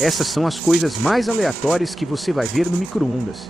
Essas são as coisas mais aleatórias que você vai ver no micro-ondas.